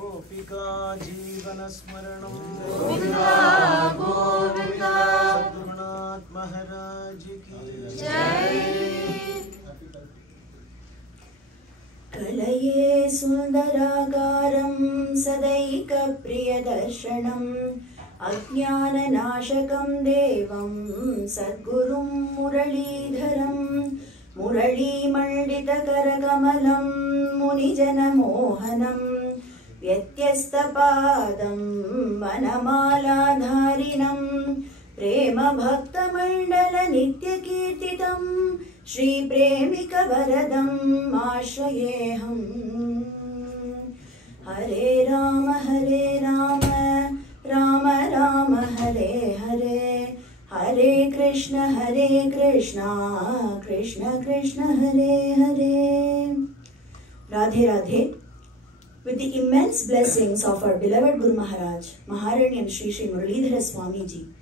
गोपिका जीवनस्मरणं गोविंदा गोविंदा सद्गुरुनाथ महाराज की जय। कलये सुन्दरागारं सदैकप्रियदर्शनम् अज्ञाननाशकं देवं सद्गुरुं मुरलीधरं मुरलीमण्डितकरकमलं मुनिजनमोहनं व्यत्यस्तपादं वनमालाधारिणं प्रेमभक्तमण्डलनित्यकीर्तितं श्रीप्रेमिकवरदम् आश्रयेऽहम्। हरे राम राम राम हरे हरे, हरे Krishna Krishna Krishna Hare Hare. Radhe Radhe. With the immense blessings of our beloved Guru Maharaj, Maharanian Sri Sri Muralidhara Swamiji,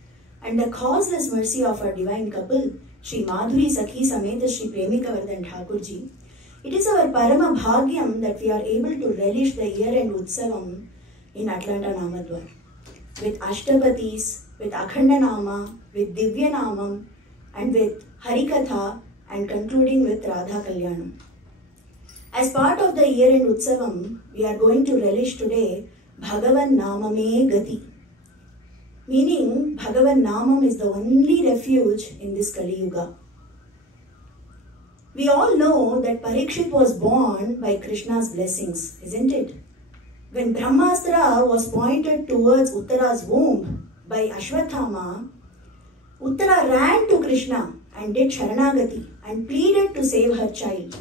and the causeless mercy of our divine couple, Sri Madhuri Sakhi Sameta Sri Premikavardhan Thakurji, it is our Parama Bhagyam that we are able to relish the year-end Utsavam in Atlanta Namadwar, with Ashtapatis, with Akhanda Nama, with Divya Namam, and with Harikatha, and concluding with Radha Kalyanam. As part of the year-end Utsavam, we are going to relish today Bhagavan nAmamE gathi. Meaning, Bhagavan Namam is the only refuge in this Kali Yuga. We all know that Parikshit was born by Krishna's blessings, isn't it? When Brahmastra was pointed towards Uttara's womb by Ashwathama, Uttara ran to Krishna and did Sharanagati and pleaded to save her child.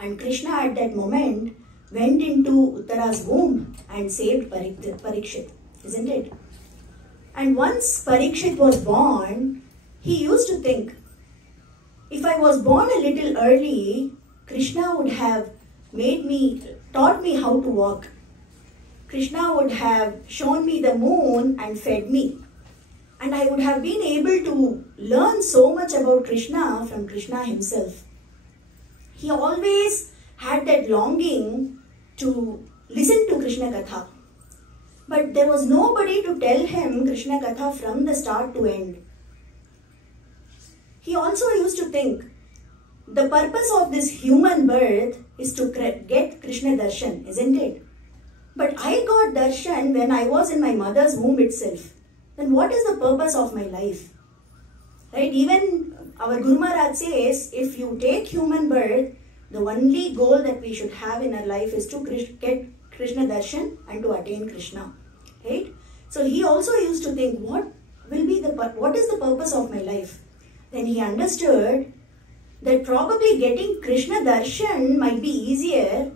And Krishna at that moment went into Uttara's womb and saved Parikshit, isn't it? And once Parikshit was born, he used to think, if I was born a little early, Krishna would have taught me how to walk. Krishna would have shown me the moon and fed me. And I would have been able to learn so much about Krishna from Krishna himself. He always had that longing to listen to Krishna Katha. But there was nobody to tell him Krishna Katha from the start to end. He also used to think, the purpose of this human birth is to get Krishna darshan, isn't it? But I got darshan when I was in my mother's womb itself. Then what is the purpose of my life? Right? Even our Guru Maharaj says, if you take human birth, the only goal that we should have in our life is to get Krishna darshan and to attain Krishna. Right? So he also used to think, what is the purpose of my life? Then he understood that probably getting Krishna darshan might be easier,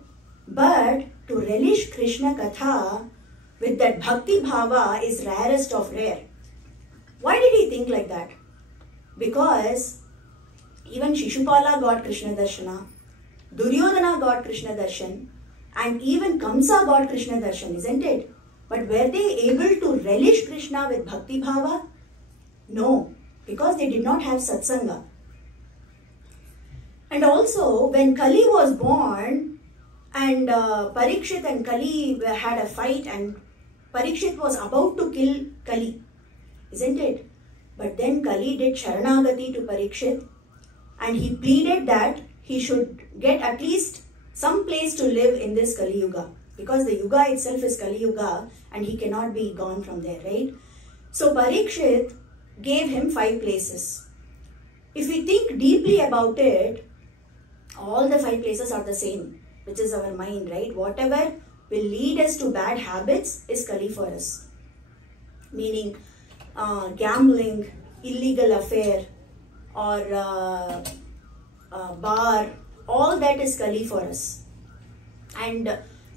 but to relish Krishna Katha with that bhakti bhava is rarest of rare. Why did he think like that? Because even Shishupala got Krishna darshana, Duryodhana got Krishna darshan, and even Kamsa got Krishna darshan, isn't it? But were they able to relish Krishna with bhakti bhava? No, because they did not have satsanga. And also, when Kali was born, and Parikshit and Kali had a fight, and Parikshit was about to kill Kali, isn't it? But then Kali did Sharanagati to Parikshit, and he pleaded that he should get at least some place to live in this Kali Yuga, because the Yuga itself is Kali Yuga and he cannot be gone from there, right? So Parikshit gave him 5 places. If we think deeply about it, all the 5 places are the same, which is our mind, right? Whatever will lead us to bad habits is Kali for us. Meaning gambling, illegal affair, or bar, all that is Kali for us. And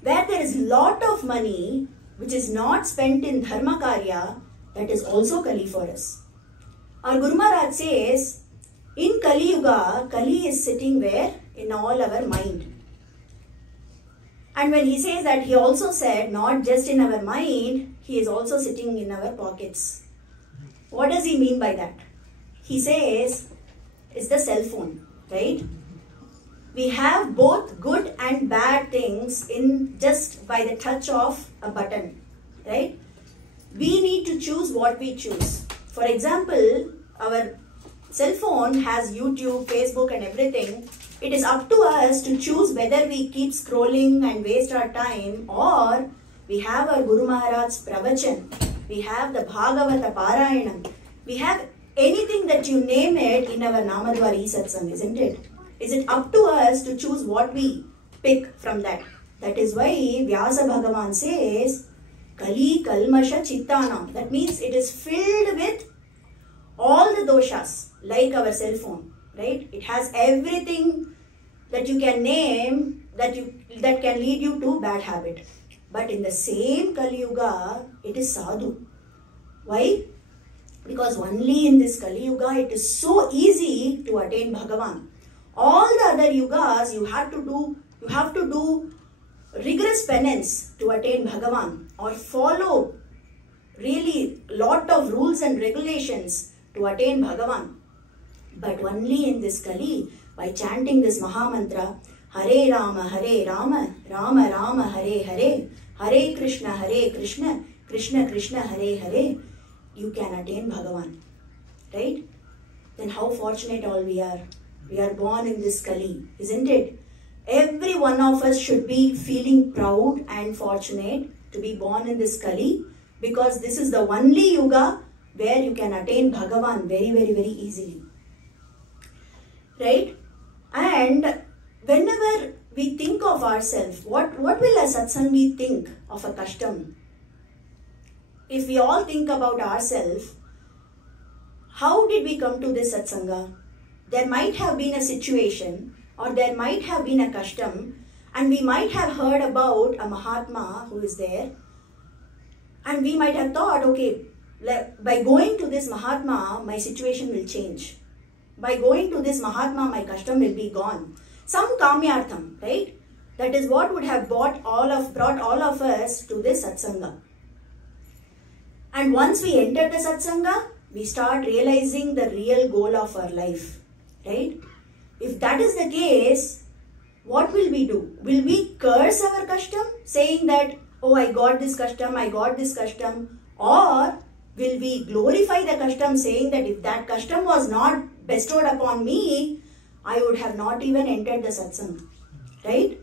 where there is lot of money which is not spent in dharma karya, that is also Kali for us. Our Guru Maharaj says, in Kali Yuga, Kali is sitting where? In all our mind. And when he says that, he also said, not just in our mind, he is also sitting in our pockets. What does he mean by that? He says, it's the cell phone, right? We have both good and bad things in just by the touch of a button, right? We need to choose what we choose. For example, our cell phone has YouTube, Facebook and everything. It is up to us to choose whether we keep scrolling and waste our time, or we have our Guru Maharaj's Pravachan, we have the Bhagavata Parayanam, we have anything that you name it in our Namadwari Satsang, isn't it? Is it up to us to choose what we pick from that? That is why Vyasa Bhagavan says, Kali Kalmasha Chittanam. That means it is filled with all the doshas, like our cell phone, right? It has everything that you can name that can lead you to bad habit. But in the same Kali Yuga, it is sadhu. Why? Because only in this Kali Yuga, it is so easy to attain Bhagavan. All the other yugas, you have to do rigorous penance to attain Bhagavan, or follow really lot of rules and regulations to attain Bhagavan. But only in this Kali, by chanting this Mahamantra, Hare Rama, Rama Rama, Hare Hare, Hare Krishna, Krishna Krishna, Hare Hare, you can attain Bhagavan, right? Then how fortunate all we are. We are born in this Kali, isn't it? Every one of us should be feeling proud and fortunate to be born in this Kali, because this is the only yuga where you can attain Bhagavan very, very, very easily. Right? And whenever we think of ourselves, what will a satsangi think of a kashtam? If we all think about ourselves, how did we come to this satsanga? There might have been a situation, or there might have been a kashtam, and we might have heard about a Mahatma who is there, and we might have thought, okay, by going to this Mahatma, my situation will change. By going to this Mahatma, my kashtam will be gone. Some kamyartham, right? That is what would have brought all of us to this satsanga. And once we enter the satsanga, we start realizing the real goal of our life. Right? If that is the case, what will we do? Will we curse our kashtam, saying that, oh, I got this kashtam, or will we glorify the kashtam, saying that if that kashtam was not bestowed upon me, I would have not even entered the satsang, right?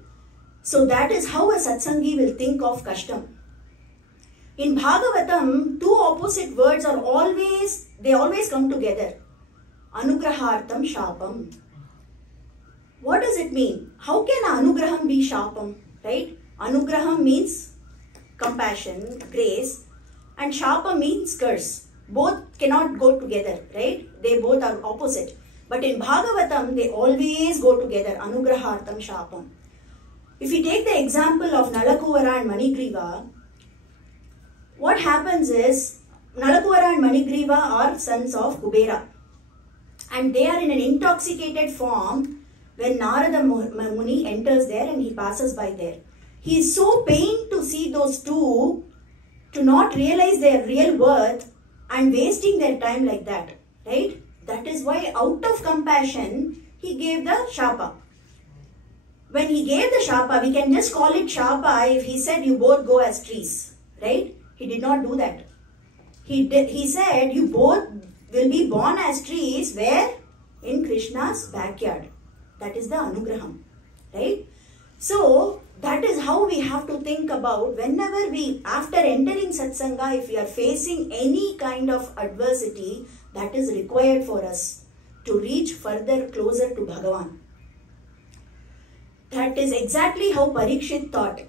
So that is how a satsangi will think of kashtam. In Bhagavatam, two opposite words are always come together. Anugrahartam Shapam. What does it mean? How can Anugraham be Shapam? Right? Anugraham means compassion, grace, and Shapa means curse. Both cannot go together, right? They both are opposite. But in Bhagavatam, they always go together. Anugrahartam Shapam. If we take the example of Nalakuvara and Manigriva, what happens is, Nalakuvara and Manigriva are sons of Kubera. And they are in an intoxicated form when Narada Muni enters there and he passes by there. He is so pained to see those two, to not realize their real worth and wasting their time like that, right? That is why out of compassion, he gave the Shapa. When he gave the Shapa, we can just call it Shapa if he said you both go as trees, right? He did not do that. He said you both will be born as trees where? In Krishna's backyard. That is the Anugraham, right? So that is how we have to think about whenever we, after entering satsanga, if we are facing any kind of adversity that is required for us to reach further closer to Bhagavan. That is exactly how Parikshit thought.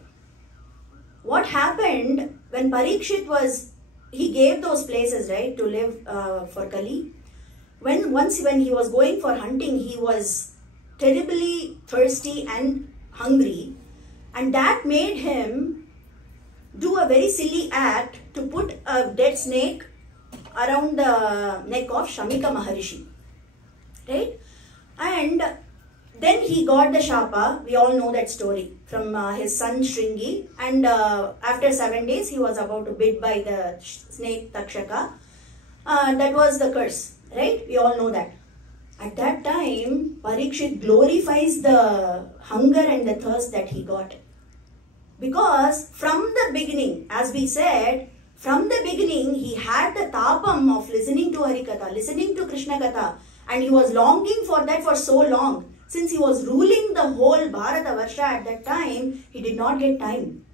What happened when Parikshit he gave those places, right, to live for Kali. Once when he was going for hunting, he was terribly thirsty and hungry, and that made him do a very silly act to put a dead snake around the neck of Shamika Maharishi, right? And then he got the Shapa. We all know that story from his son Shringi, and after 7 days he was about to bit by the snake Takshaka. That was the curse, right? We all know that. At that time, Parikshit glorifies the hunger and the thirst that he got. Because from the beginning, as we said, from the beginning, he had the tapam of listening to Harikatha, listening to Krishna Katha, and he was longing for that for so long. Since he was ruling the whole Bharata Varsha at that time, he did not get time.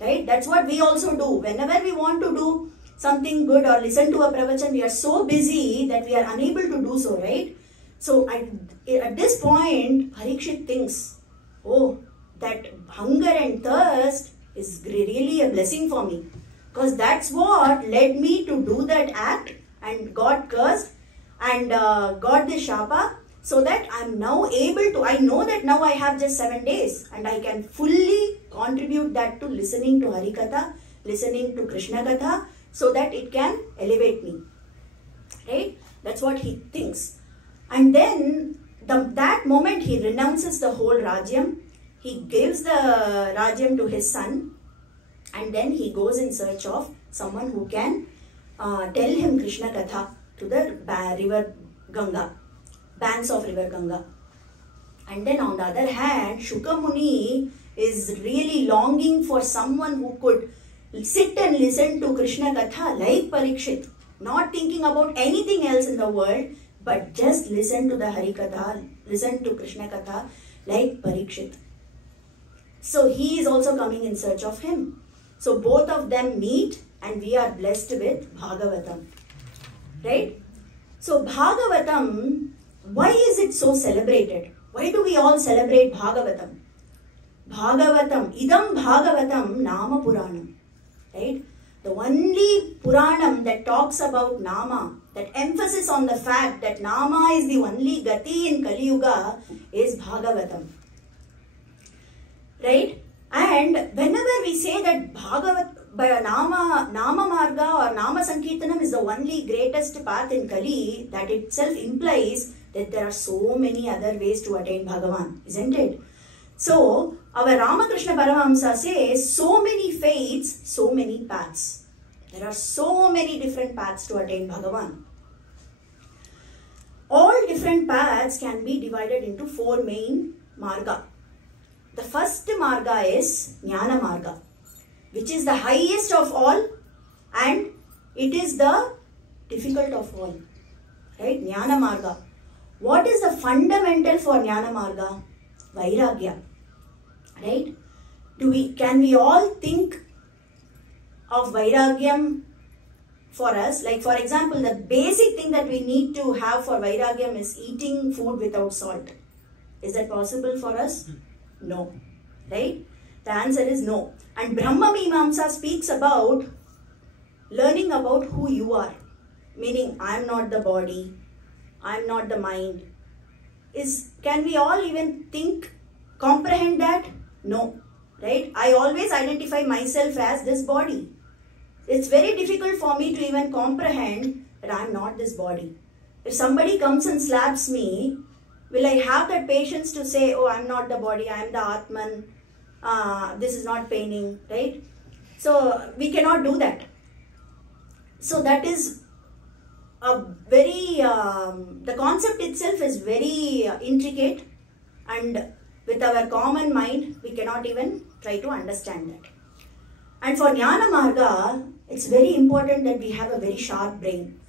Right? That's what we also do. Whenever we want to do something good or listen to a pravachan, we are so busy that we are unable to do so, right? So at this point, Parikshit thinks, oh, that hunger and thirst is really a blessing for me. Because that's what led me to do that act and got cursed and got this shapa, so that I'm now able to, I know that now I have just 7 days and I can fully contribute that to listening to Harikatha, listening to Krishna Katha, so that it can elevate me. Right? That's what he thinks. And then that moment he renounces the whole Rajyam. He gives the Rajyam to his son, and then he goes in search of someone who can tell him Krishna Katha to the river Ganga, banks of river Ganga. And then on the other hand, Shuka Muni is really longing for someone who could sit and listen to Krishna Katha like Parikshit, not thinking about anything else in the world, but just listen to the Harikatha, listen to Krishna Katha like Parikshit. So he is also coming in search of him. So both of them meet and we are blessed with Bhagavatam. Right? So Bhagavatam, why is it so celebrated? Why do we all celebrate Bhagavatam? Bhagavatam, idam Bhagavatam nama Puranam. Right? The only Puranam that talks about Nama, that emphasis on the fact that Nama is the only gathi in Kali Yuga, is Bhagavatam. Right? And whenever we say that Nama Marga or Nama Sankirtanam is the only greatest path in Kali, that itself implies that there are so many other ways to attain Bhagavan, isn't it? So, our Ramakrishna Paramahamsa says, so many faiths, so many paths. There are so many different paths to attain Bhagavan. All different paths can be divided into 4 main marga. The first marga is Jnana Marga, which is the highest of all and it is the difficult of all. Right? Jnana Marga. What is the fundamental for Jnana Marga? Vairagya. Right? Can we all think of Vairagyam for us? Like for example, the basic thing that we need to have for Vairagyam is eating food without salt. Is that possible for us? No. Right? The answer is no. And Brahma Mimamsa speaks about learning about who you are. Meaning, I am not the body. I am not the mind. Can we all even comprehend that? No. Right? I always identify myself as this body. It's very difficult for me to even comprehend that I am not this body. If somebody comes and slaps me, will I have that patience to say, oh, I am not the body, I am the Atman, this is not paining, right? So, we cannot do that. So, that is a very, the concept itself is very intricate, and with our common mind, we cannot even try to understand that. And for Jnana Marga, it's very important that we have a very sharp brain.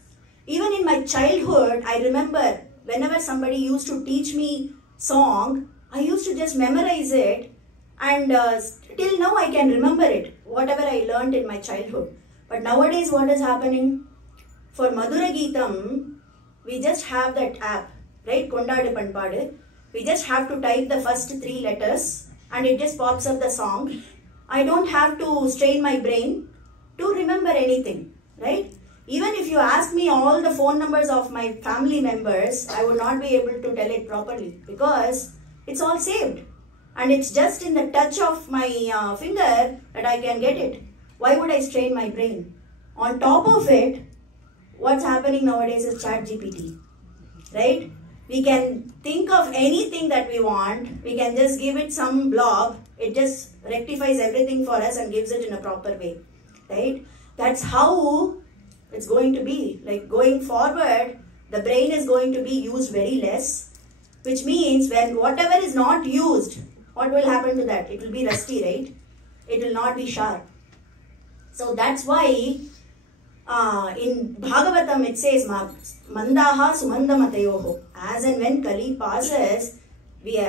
Even in my childhood, I remember whenever somebody used to teach me song, I used to just memorize it, and till now I can remember it, whatever I learned in my childhood. But nowadays what is happening? For Madhura Geetam, we just have that app, right? Kondadu Panpadu. We just have to type the first 3 letters and it just pops up the song. I don't have to strain my brain to remember anything, right? Even if you ask me all the phone numbers of my family members, I would not be able to tell it properly because it's all saved. And it's just in the touch of my finger that I can get it. Why would I strain my brain? On top of it, what's happening nowadays is ChatGPT, right? We can think of anything that we want. We can just give it some blob. It just rectifies everything for us and gives it in a proper way, right? That's how it's going to be. Like going forward, The brain is going to be used very less, which means when whatever is not used, what will happen to that? It will be rusty, right? It will not be sharp. So that's why in Bhagavatam it says, Mandaha Sumandamatayoho. As and when Kali passes,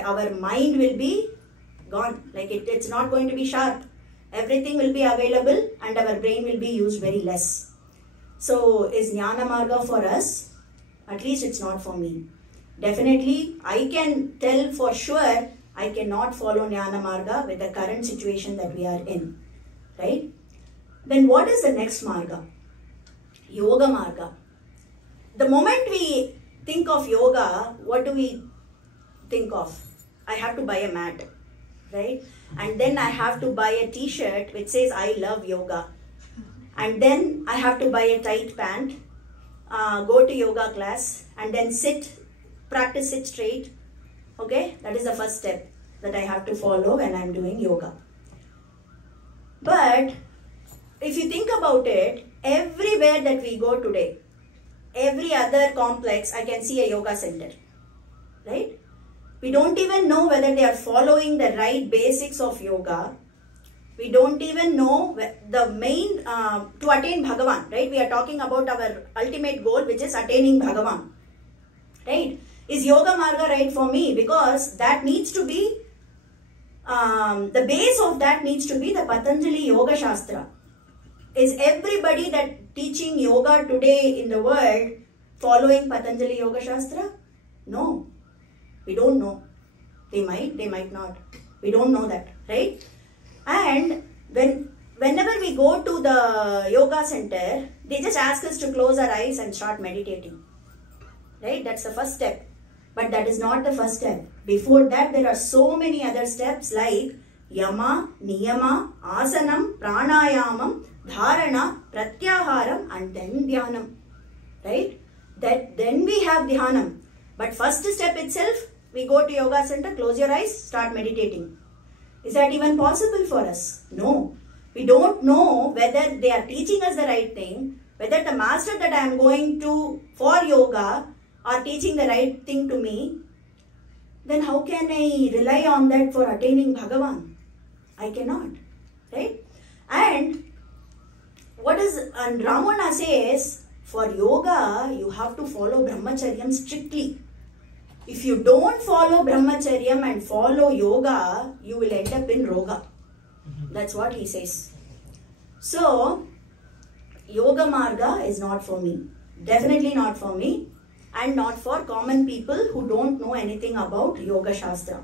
our mind will be gone. Like it's not going to be sharp. Everything will be available and our brain will be used very less. So is Jnana Marga for us? At least it's not for me. Definitely, I can tell for sure I cannot follow Jnana Marga with the current situation that we are in. Right? Then what is the next Marga? Yoga Marga. The moment we think of yoga, what do we think of? I have to buy a mat, right? And then I have to buy a t-shirt which says I love yoga. And then I have to buy a tight pant, go to yoga class and then practice sit straight. Okay, that is the first step that I have to follow when I am doing yoga. But if you think about it, everywhere that we go today, every other complex, I can see a yoga center, right? We don't even know whether they are following the right basics of yoga. We don't even know the main, to attain Bhagavan, right? We are talking about our ultimate goal, which is attaining Bhagavan, right? Is Yoga Marga right for me? Because that needs to be, the base of that needs to be the Patanjali Yoga Shastra. Is everybody that teaching yoga today in the world following Patanjali Yoga Shastra? No. We don't know. They might not. We don't know that, right? And whenever we go to the yoga center, they just ask us to close our eyes and start meditating, right? That's the first step. But that is not the first step. Before that, there are so many other steps like Yama, Niyama, Asanam, Pranayamam, Dharana, Pratyaharam, and then Dhyanam, right? Then we have Dhyanam. But first step itself, we go to yoga center, close your eyes, start meditating. Is that even possible for us? No. We don't know whether they are teaching us the right thing, whether the master that I am going to for yoga are teaching the right thing to me. Then how can I rely on that for attaining Bhagavan? I cannot, right? And Ramana says, for yoga, you have to follow Brahmacharyam strictly. If you don't follow Brahmacharyam and follow yoga, you will end up in Roga. That's what he says. So, Yoga Marga is not for me. Definitely not for me. And not for common people who don't know anything about Yoga Shastra.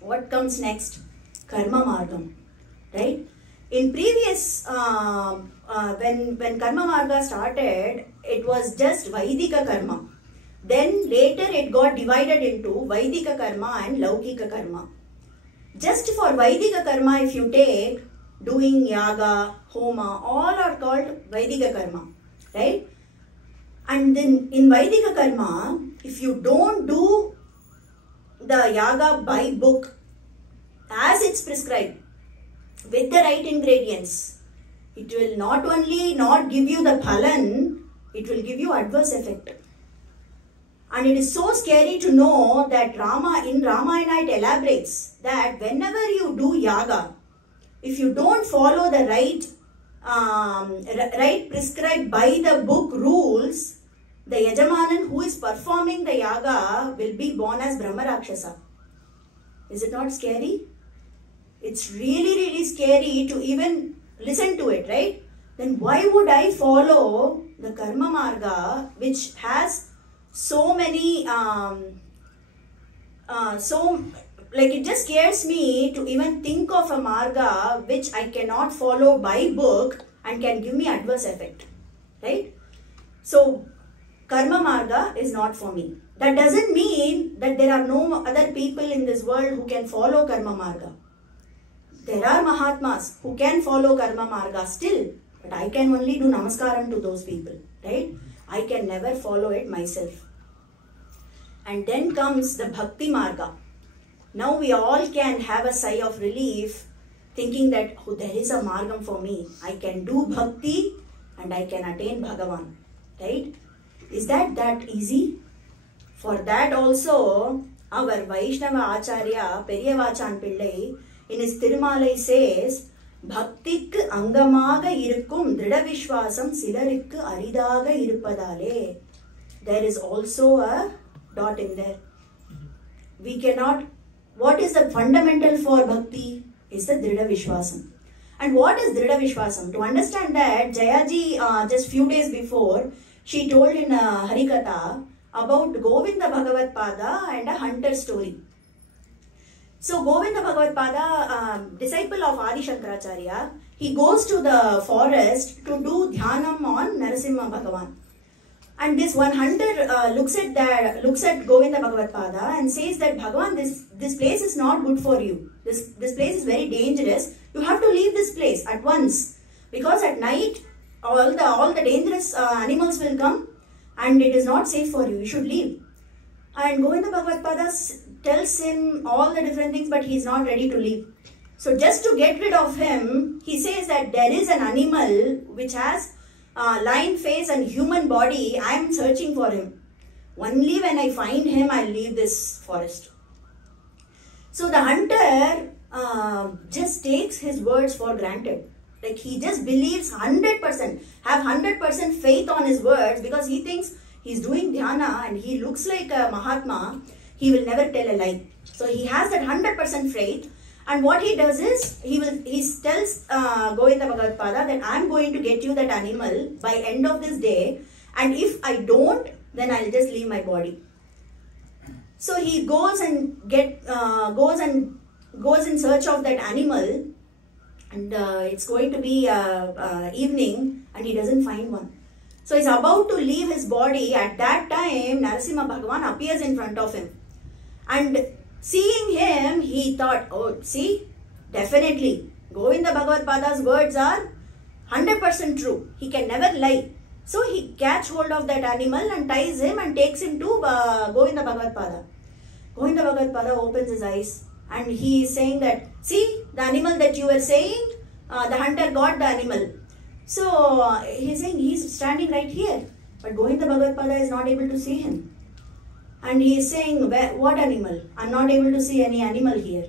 What comes next? Karma Margam. Right? In previous, when Karma Marga started, it was just Vaidika Karma. Then later it got divided into Vaidika Karma and Laukika Karma. Just for Vaidika Karma, if you take doing yaga, homa, all are called Vaidika Karma. Right? And then in Vaidika Karma, if you don't do the yaga by book as it's prescribed, with the right ingredients, it will not only not give you the phalan, it will give you adverse effect. And it is so scary to know that in Ramayana it elaborates that whenever you do yaga, if you don't follow the right prescribed by the book rules, the Yajamanan who is performing the yaga will be born as Brahma Rakshasa. Is it not scary? It's really, really scary to even listen to it, right? Then why would I follow the Karma Marga, which has so many, it just scares me to even think of a Marga which I cannot follow by book and can give me adverse effect, right? So, Karma Marga is not for me. That doesn't mean that there are no other people in this world who can follow Karma Marga. There are Mahatmas who can follow Karma Marga still, but I can only do Namaskaram to those people, right? I can never follow it myself. And then comes the Bhakti Marga. Now we all can have a sigh of relief thinking that there is a Margam for me. I can do Bhakti and I can attain Bhagavan, right? Is that easy? For that also, our Vaishnava Acharya, Periyavachan Pillai, in his Tirumalai says, Bhaktikku angamaga irukkum drida vishwasam silarikku aridaga iruppadale. There is also a dot in there. We cannot, what is the fundamental for bhakti? Is the drida vishwasam. And what is drida vishwasam? To understand that, Jayaji just few days before, she told in Harikatha about Govinda Bhagavat Pada and a hunter story. So Govinda Bhagavat Pada, disciple of Adi Shankaracharya, he goes to the forest to do dhyanam on Narasimha Bhagavan. And this one hunter looks at Govinda Bhagavat Pada and says that Bhagavan, this place is not good for you. This place is very dangerous. You have to leave this place at once, because at night all the dangerous animals will come and it is not safe for you. You should leave. And Govinda Bhagavat Pada tells him all the different things, but he is not ready to leave. So just to get rid of him, he says that there is an animal which has lion face and human body. I am searching for him. Only when I find him, I will leave this forest. So the hunter just takes his words for granted. Like he just believes 100%, have 100% faith on his words, because he thinks he's doing dhyana and he looks like a Mahatma. He will never tell a lie. So he has that 100% faith. And what he does is, he tells Govinda Bhagavat Pada that I am going to get you that animal by end of this day. And if I don't, then I will just leave my body. So he goes and goes in search of that animal. And it's going to be evening and he doesn't find one. So he's about to leave his body. At that time, Narasimha Bhagavan appears in front of him. And seeing him, he thought, oh, see, definitely, Govinda Bhagavat Pada's words are 100% true. He can never lie. So he catches hold of that animal and ties him and takes him to Govinda Bhagavat Pada. Govinda Bhagavat Pada opens his eyes and he is saying that, see, the animal that you were saying, the hunter got the animal. So he's saying he's standing right here. But Govinda Bhagavat Pada is not able to see him. And he is saying, what animal? I'm not able to see any animal here.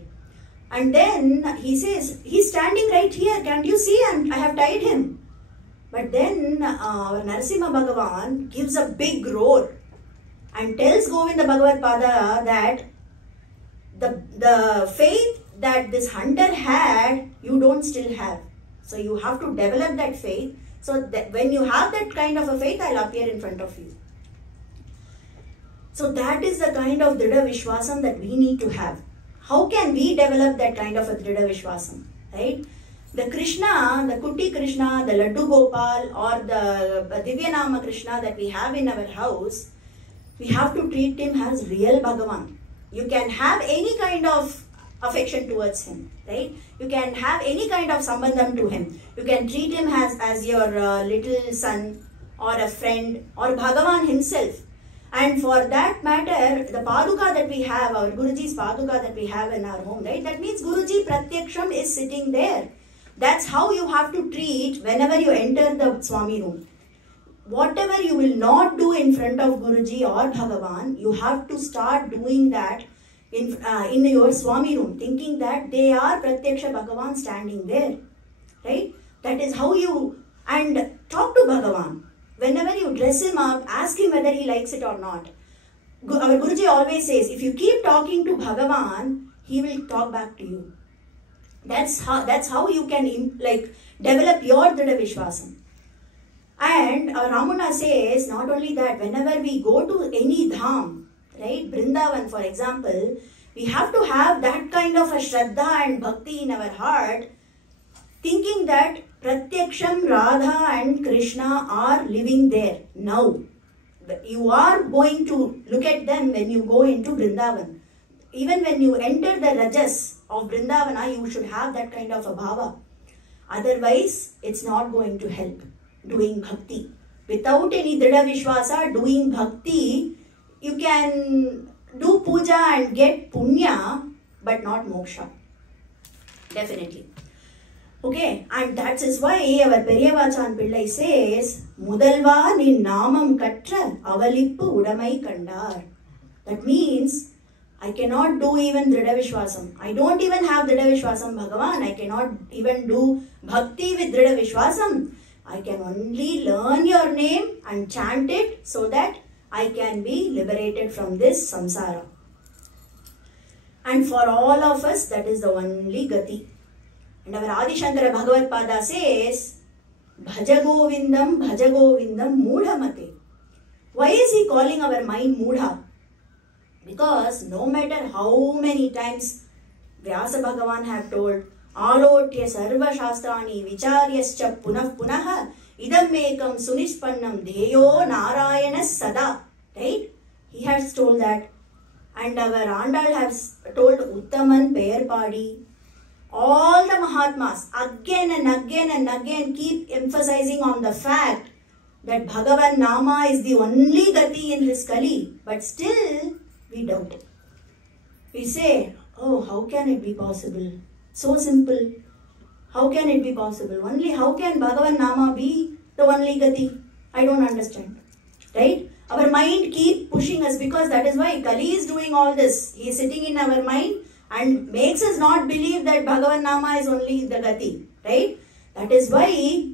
And then he says, he's standing right here. Can't you see? I have tied him. But then Narasimha Bhagavan gives a big roar and tells Govinda Bhagavat Pada that the faith that this hunter had, you don't still have. So you have to develop that faith. So that when you have that kind of a faith, I'll appear in front of you. So that is the kind of drida vishwasam that we need to have. How can we develop that kind of a drida vishwasam? Right? The Krishna, the Kuti Krishna, the Laddu Gopal or the Divyanama Krishna that we have in our house, we have to treat him as real Bhagavan. You can have any kind of affection towards him. Right? You can have any kind of sambandham to him. You can treat him as your little son or a friend or Bhagavan himself. And for that matter, the Paduka that we have, our Guruji's Paduka that we have in our home, right? That means Guruji Pratyaksham is sitting there. That's how you have to treat whenever you enter the Swami room. Whatever you will not do in front of Guruji or Bhagavan, you have to start doing that in your Swami room, thinking that they are Pratyaksha Bhagavan standing there. Right? That is how you, and talk to Bhagavan. Whenever you dress him up, ask him whether he likes it or not. Our Guruji always says, if you keep talking to Bhagavan, he will talk back to you. That's how you can develop your drida vishwasam. And Ramana says, not only that, whenever we go to any dham, right, Vrindavan for example, we have to have that kind of a shraddha and bhakti in our heart, thinking that Pratyaksham, Radha and Krishna are living there now. You are going to look at them when you go into Vrindavan. Even when you enter the Rajas of Vrindavana, you should have that kind of a bhava. Otherwise, it's not going to help doing bhakti. Without any drida vishwasa, doing bhakti, you can do puja and get punya, but not moksha. Definitely. Okay, and that is why our Periyavachan Pillai says, Mudalva nin namam katra avalippu udamai kandar. That means, I cannot do even Dhrida Vishwasam. I don't even have Dhrida Vishwasam, Bhagavan. I cannot even do Bhakti with Dhrida Vishwasam. I can only learn your name and chant it so that I can be liberated from this samsara. And for all of us, that is the only gati. And our Adi Shankara Bhagavad Pada says, Bhaja Govindam, Mudha Mate. Why is he calling our mind Mudha? Because no matter how many times Vyasa Bhagavan have told, Alotya Sarva Shastrani Vicharyascha Punah Punaha Idam Mekam Sunispannam Deyo Narayana Sada. Right? He has told that. And our Andal has told Uttaman Payarpadi. All the Mahatmas again and again and again keep emphasizing on the fact that Bhagavan Nama is the only gati in his Kali. But still, we doubt. We say, oh, how can it be possible? So simple. How can it be possible? Only how can Bhagavan Nama be the only gati? I don't understand. Right? Our mind keep pushing us because that is why Kali is doing all this. He is sitting in our mind and makes us not believe that Bhagavan Nama is only the gati. Right? That is why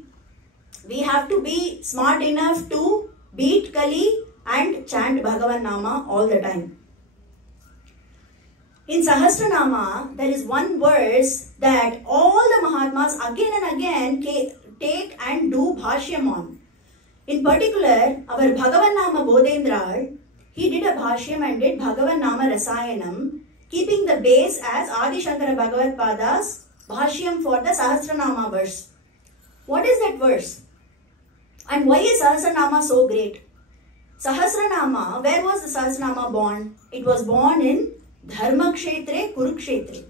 we have to be smart enough to beat Kali and chant Bhagavan Nama all the time. In Sahasranama, there is one verse that all the Mahatmas again and again take and do bhashyam on. In particular, our Bhagavan Nama Bodhendra, he did a bhashyam and did Bhagavan Nama Rasayanam, keeping the base as Adi Shankara Bhagavad Pada's bhashyam for the Sahasranama verse. What is that verse? And why is Sahasranama so great? Sahasranama, where was the Sahasranama born? It was born in Dharma Kshetre, Kurukshetre,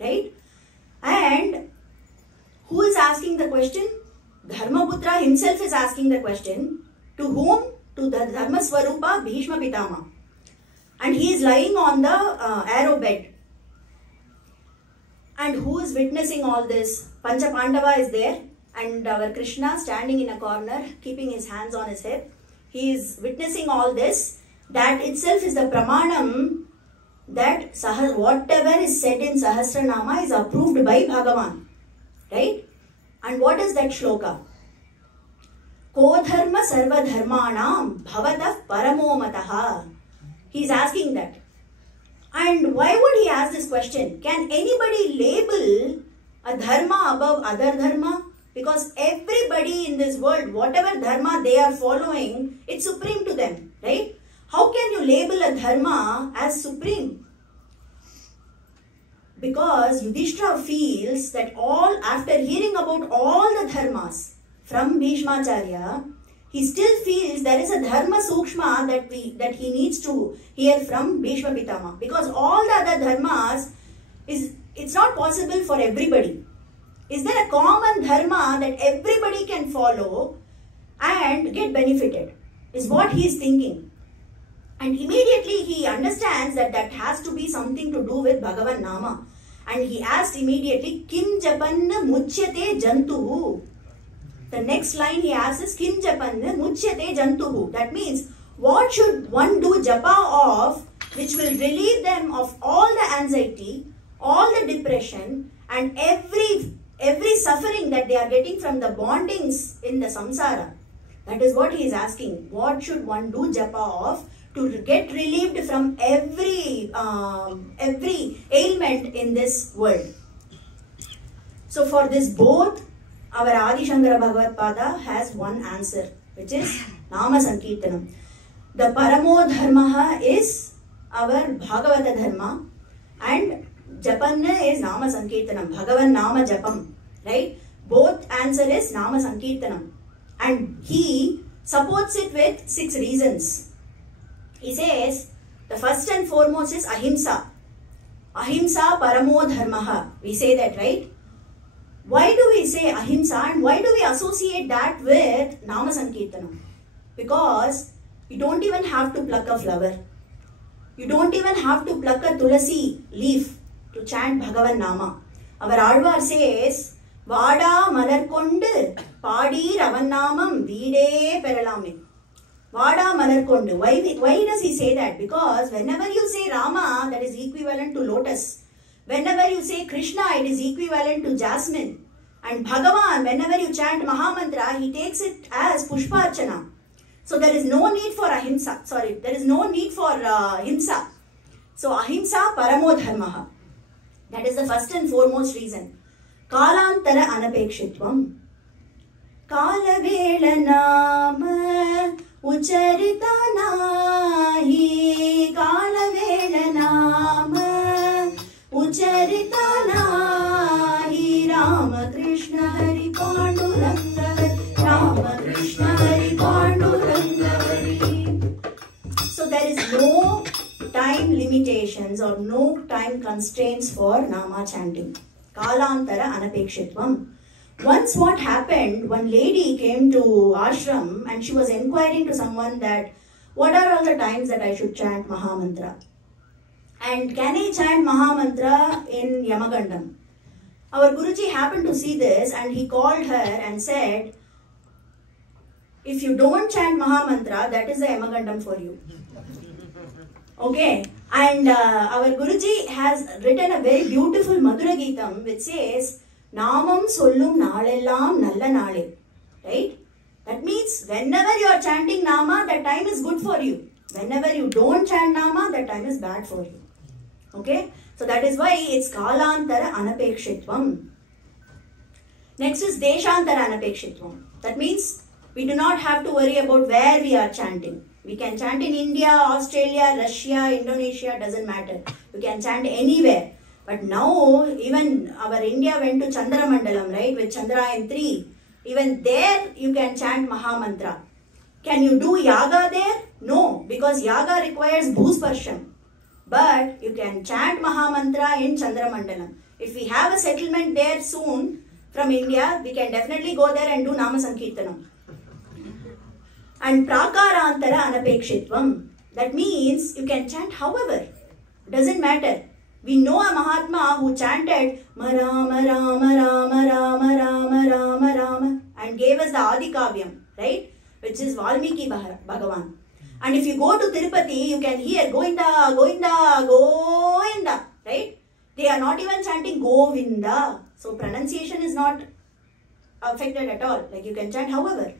right? And who is asking the question? Dharmaputra himself is asking the question. To whom? To the Dharma Swarupa Bhishma Pitama. And he is lying on the arrow bed. And who is witnessing all this? Pancha Pandava is there and our Krishna standing in a corner, keeping his hands on his hip. He is witnessing all this. That itself is the pramanam that whatever is said in Sahasranama is approved by Bhagavan. Right? And what is that shloka? Ko dharma sarva dharmanam bhavatah paramomataha. He is asking that. And why would he ask this question? Can anybody label a dharma above other dharma? Because everybody in this world, whatever dharma they are following, it's supreme to them. Right? How can you label a dharma as supreme? Because Yudhishthira feels that after hearing about all the dharmas from Bhishmacharya, he still feels there is a dharma sukshma that he needs to hear from Bhishma Pitama. Because all the other dharmas, it's not possible for everybody. Is there a common dharma that everybody can follow and get benefited? Is what he is thinking. And immediately he understands that has to be something to do with Bhagavan Nama. And he asked immediately, Kim Japanna Muchyate Jantuhu. The next line he asks is, Kim Japanna Muchyate Jantuhu. That means, what should one do japa of which will relieve them of all the anxiety, all the depression and every suffering that they are getting from the bondings in the samsara. That is what he is asking. What should one do japa of to get relieved from every ailment in this world? So for this both, our Adi Shankara Bhagavad Pada has one answer, which is Nama Sankirtanam. The Paramo Dharma is our Bhagavata Dharma and Japanna is Nama Sankirtanam, Bhagavan Nama Japam, right? Both answer is Nama Sankirtanam. And he supports it with 6 reasons. He says, the first and foremost is Ahimsa. Ahimsa Paramo Dharmaha. We say that, right? Why do we say Ahimsa and why do we associate that with Nama Sankirtanam? Because you don't even have to pluck a flower. You don't even have to pluck a tulasi leaf to chant Bhagavan Nama. Our Alvar says, Vada Malarkondu, Padi Ravannamam, Vide Peralame. Vada Malarkondu. Why does he say that? Because whenever you say Rama, that is equivalent to lotus. Whenever you say Krishna, it is equivalent to jasmine. And Bhagavan, whenever you chant Mahamantra, he takes it as Pushparchana. So there is no need for ahimsa. There is no need for himsa. So ahimsa paramo dharmaha. That is the first and foremost reason. Kalantara anapekshitvam. Kalavela nama ucharita nahi. Kalavela nama ucharita nahi. Rama Krishna Hari Panduranga. Rama Krishna Hari Panduranga Hari. So there is no time limitations or no time constraints for Nama chanting. Kalantara anapekshitvam. Once what happened, one lady came to ashram and she was inquiring to someone that what are all the times that I should chant Mahamantra? And can I chant Mahamantra in Yamagandam? Our Guruji happened to see this and he called her and said, if you don't chant Mahamantra, that is the Yamagandam for you. Okay, and our Guruji has written a very beautiful Madhura Geetam which says, Namam sollum naalellam nalla naale. Right? That means whenever you are chanting Nama, that time is good for you. Whenever you don't chant Nama, that time is bad for you. Okay? So that is why it's Kalantara Anapekshitvam. Next is Deshantara Anapekshitvam. That means we do not have to worry about where we are chanting. We can chant in India, Australia, Russia, Indonesia, doesn't matter. We can chant anywhere. But now, even our India went to Chandramandalam, right, with Chandrayaan 3. Even there, you can chant Mahamantra. Can you do Yaga there? No, because Yaga requires Bhusparsham. But you can chant Mahamantra in Chandramandalam. If we have a settlement there soon from India, we can definitely go there and do Nama Sankirtanam. And Prakarantara Anapekshitvam. That means you can chant however. Doesn't matter. We know a Mahatma who chanted Marama Rama Rama Rama Rama Rama Rama and gave us the Adi Kavyam, right? Which is Valmiki Bhagavan. And if you go to Tirupati, you can hear Govinda, Govinda, Govinda, right? They are not even chanting Govinda. So pronunciation is not affected at all. Like you can chant however.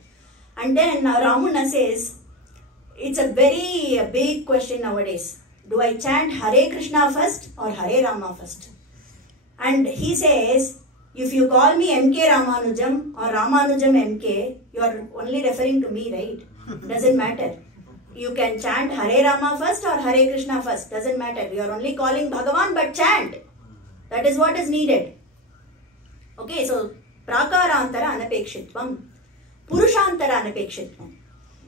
And then Ramuna says, it's a very big question nowadays. Do I chant Hare Krishna first or Hare Rama first? And he says, if you call me MK Ramanujam or Ramanujam MK, you are only referring to me, right? Doesn't matter. You can chant Hare Rama first or Hare Krishna first. Doesn't matter. We are only calling Bhagavan, but chant. That is what is needed. Okay, so Prakarantara Anapekshitvam. Purushantara Anapekshitvam.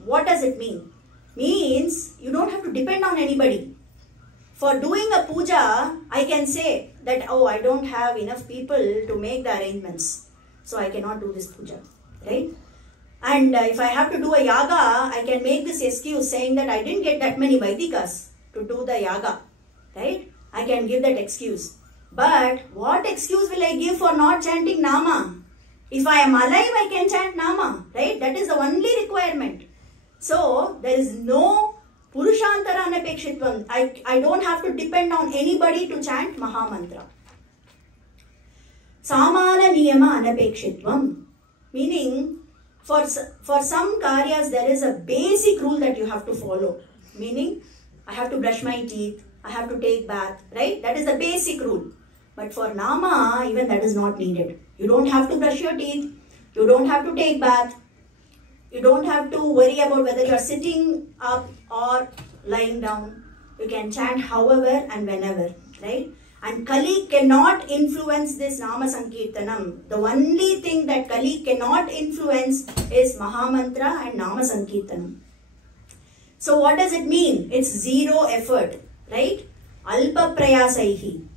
What does it mean? Means you don't have to depend on anybody. For doing a puja, I can say that, oh, I don't have enough people to make the arrangements. So I cannot do this puja. Right? And if I have to do a yaga, I can make this excuse saying that I didn't get that many Vaidikas to do the yaga. Right? I can give that excuse. But what excuse will I give for not chanting Nama? If I am alive, I can chant Nama. Right? That is the only requirement. So there is no Purushantara Anapekshitvam. I don't have to depend on anybody to chant Mahamantra. Samana Niyama Anapekshitvam. Meaning, for some karyas, there is a basic rule that you have to follow. Meaning, I have to brush my teeth, I have to take bath, right? That is the basic rule. But for Nama, even that is not needed. You don't have to brush your teeth, you don't have to take bath, you don't have to worry about whether you are sitting up or lying down. You can chant however and whenever, right? And Kali cannot influence this Nama Sankirtanam. The only thing that Kali cannot influence is Mahamantra and Nama Sankirtanam. So what does it mean? It's zero effort, right? Alpa prayasaihi.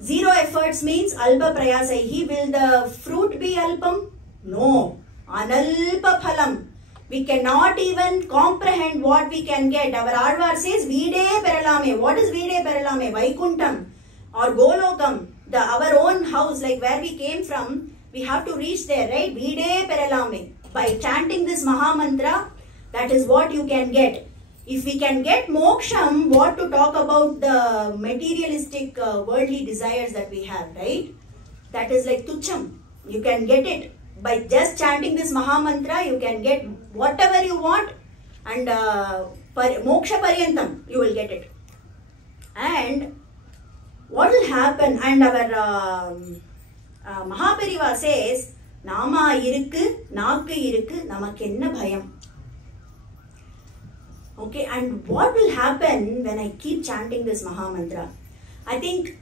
Zero efforts means alpa prayasaihi. Will the fruit be alpam? No. Analpa phalam. We cannot even comprehend what we can get. Our Alvar says, Vide Peralame. What is Vide Peralame? Vaikuntam or Golokam. our own house, like where we came from, we have to reach there, right? Vide peralame. By chanting this Maha Mantra, that is what you can get. If we can get moksham, what to talk about the materialistic worldly desires that we have, right? That is like tucham. You can get it. By just chanting this Maha Mantra, you can get whatever you want, and moksha paryantam, you will get it. And what will happen? And our Mahaperiva says, Nama irukku, naakku irukku, namakkenna bhayam. Okay, and what will happen when I keep chanting this Maha Mantra? I think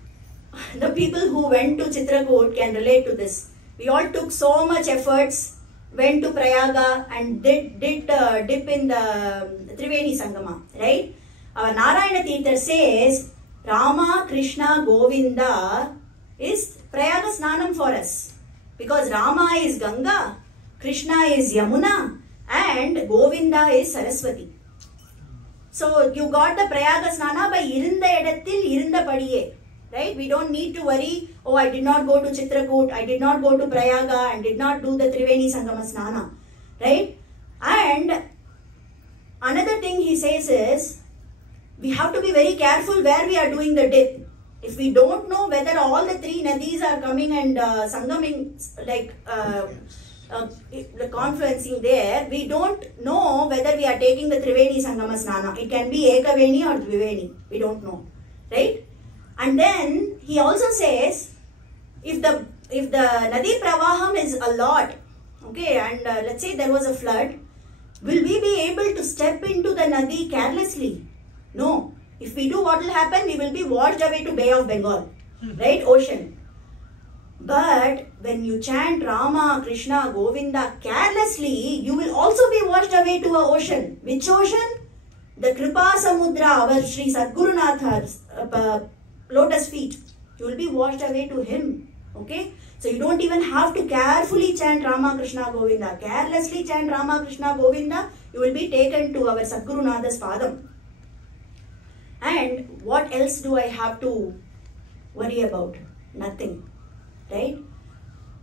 the people who went to Chitrakoot can relate to this. We all took so much efforts, went to Prayaga and did dip in the Triveni Sangama, right? Our Narayana Tirtha says, Rama, Krishna, Govinda is Prayaga Snanam for us. Because Rama is Ganga, Krishna is Yamuna, and Govinda is Saraswati. So you got the Prayaga Snana by Irinda Edathil Irinda Padiye. Right? We don't need to worry, oh, I did not go to Chitrakoot, I did not go to Prayaga and did not do the Triveni Sangama Snana. Right? And another thing he says is, we have to be very careful where we are doing the dip. If we don't know whether all the three nadis are coming and sangaming, like the confluencing there, we don't know whether we are taking the Triveni Sangama Snana. It can be Ekaveni or Dviveni. We don't know. Right? And then he also says, if the Nadi Pravaham is a lot, okay, and let's say there was a flood, will we be able to step into the Nadi carelessly? No. If we do, what will happen? We will be washed away to Bay of Bengal, right? Ocean. But when you chant Rama, Krishna, Govinda carelessly, you will also be washed away to an ocean. Which ocean? The Kripa Samudra, our Sri Sadgurunatha's lotus feet. You will be washed away to him. Okay? So you don't even have to carefully chant Rama, Krishna, Govinda. Carelessly chant Rama, Krishna, Govinda. You will be taken to our Sadgurunatha's padam. And what else do I have to worry about? Nothing. Right?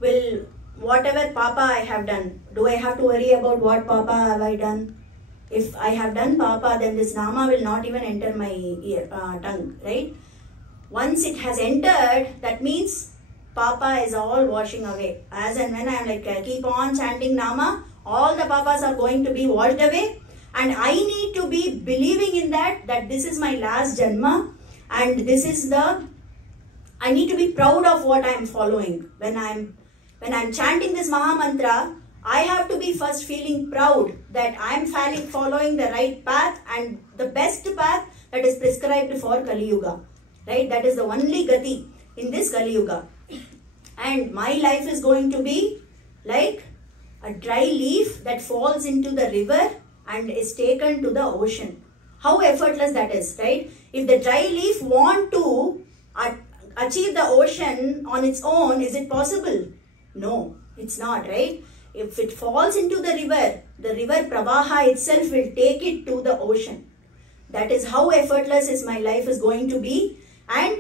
Well, whatever Papa I have done, do I have to worry about what Papa have I done? If I have done Papa, then this Nama will not even enter my tongue. Right? Once it has entered, that means Papa is all washing away. As and when I am like, keep on chanting Nama, all the Papas are going to be washed away. And I need to be believing in that this is my last Janma. And this is I need to be proud of what I am following. When I'm chanting this Maha Mantra, I have to be first feeling proud that I am following the right path and the best path that is prescribed for Kali Yuga. Right? That is the only gathi in this Kali Yuga. And my life is going to be like a dry leaf that falls into the river and is taken to the ocean. How effortless that is, right? If the dry leaf want to achieve the ocean on its own, is it possible? No, it's not, right? If it falls into the river Pravaha itself will take it to the ocean. That is how effortless my life is going to be. And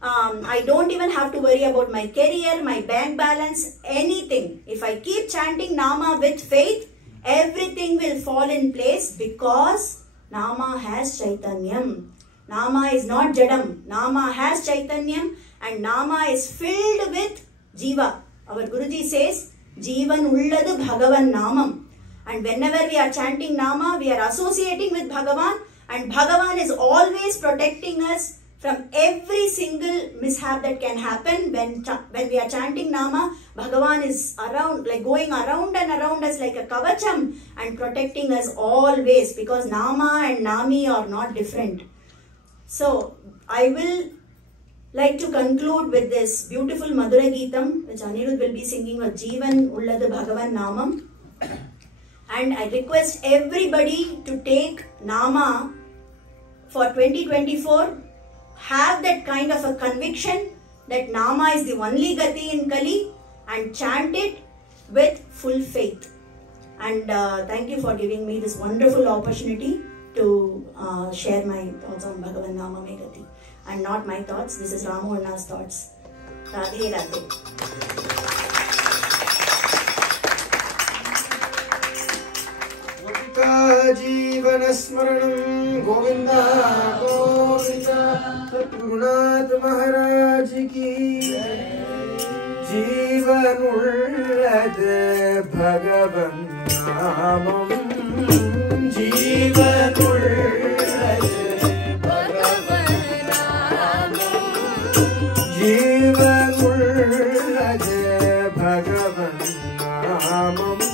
I don't even have to worry about my career, my bank balance, anything. If I keep chanting Nama with faith, everything will fall in place because Nama has Chaitanyam. Nama is not Jadam. Nama has Chaitanyam and Nama is filled with Jiva. Our Guruji says, Jivan ulladu Bhagavan Namam. And whenever we are chanting Nama, we are associating with Bhagavan, and Bhagavan is always protecting us from every single mishap that can happen. When we are chanting Nama, Bhagavan is around, like going around and around us like a kavacham and protecting us always, because Nama and Nami are not different. So, I will like to conclude with this beautiful Madhura Geetam, which Anirudh will be singing with Jeevan Ulladu Bhagavan Namam. And I request everybody to take Nama for 2024. Have that kind of a conviction that Nama is the only Gati in Kali, and chant it with full faith. And thank you for giving me this wonderful opportunity to share my thoughts on Bhagavan nAmamE Gati. And not my thoughts, this is Ramu Anna's thoughts. Radhe Radhe. जीवन स्मरणं गोविंदा गोविंदा सद्गुरुनाथ महाराज की जीवनुल्लது भगवन् नामम् जीवनुल्लது भगवन् नामम् जीवनुल्लது भगवन् नामम्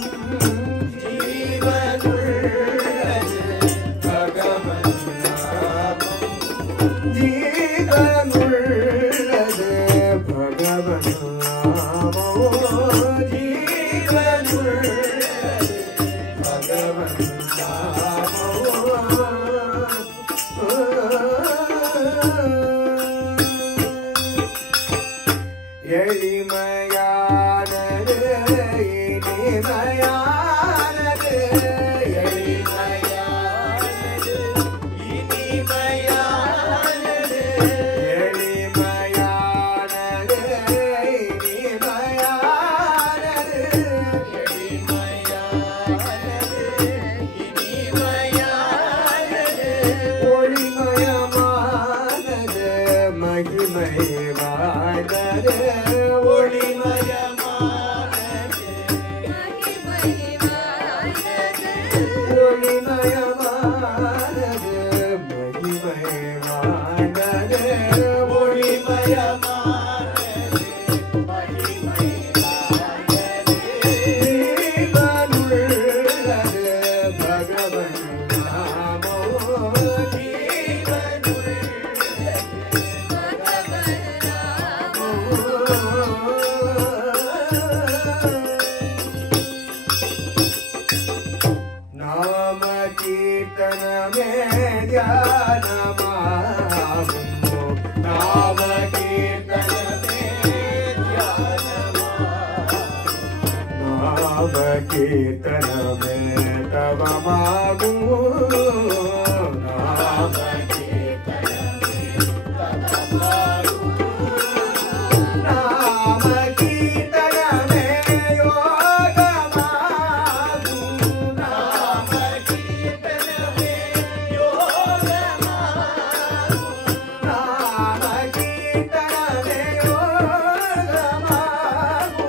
कीर्तन में तव मागू नाम कीर्तन में तव मागू नाम कीर्तन में योग मागू नाम कीर्तन में योग मागू नाम कीर्तन में योग मागू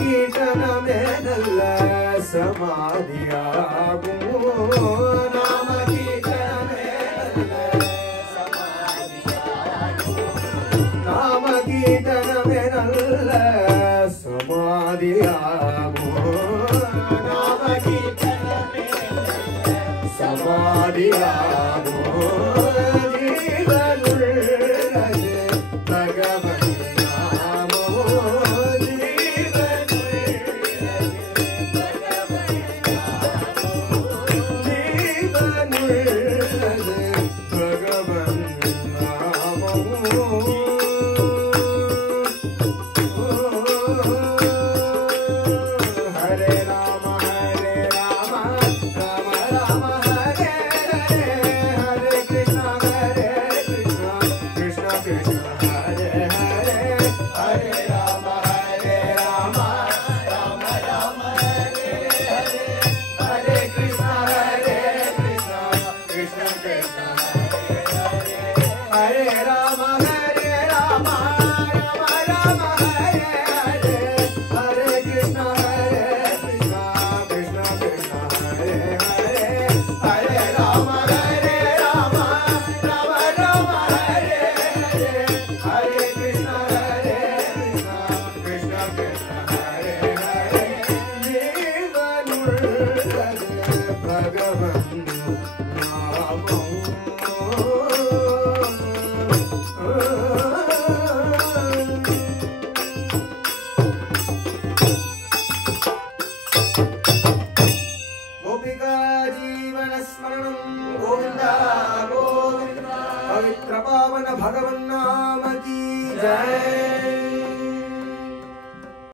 कीर्तन में नल्ल समाधियागू नाम कीर्तन में नल्ल समाधियागू नाम कीर्तन में नल्ल समाधियागू नाम कीर्तन में नल्ल समाधियागू जीवनुल्लது भगवन् पवित्र पावन भगवन् नाम की जय।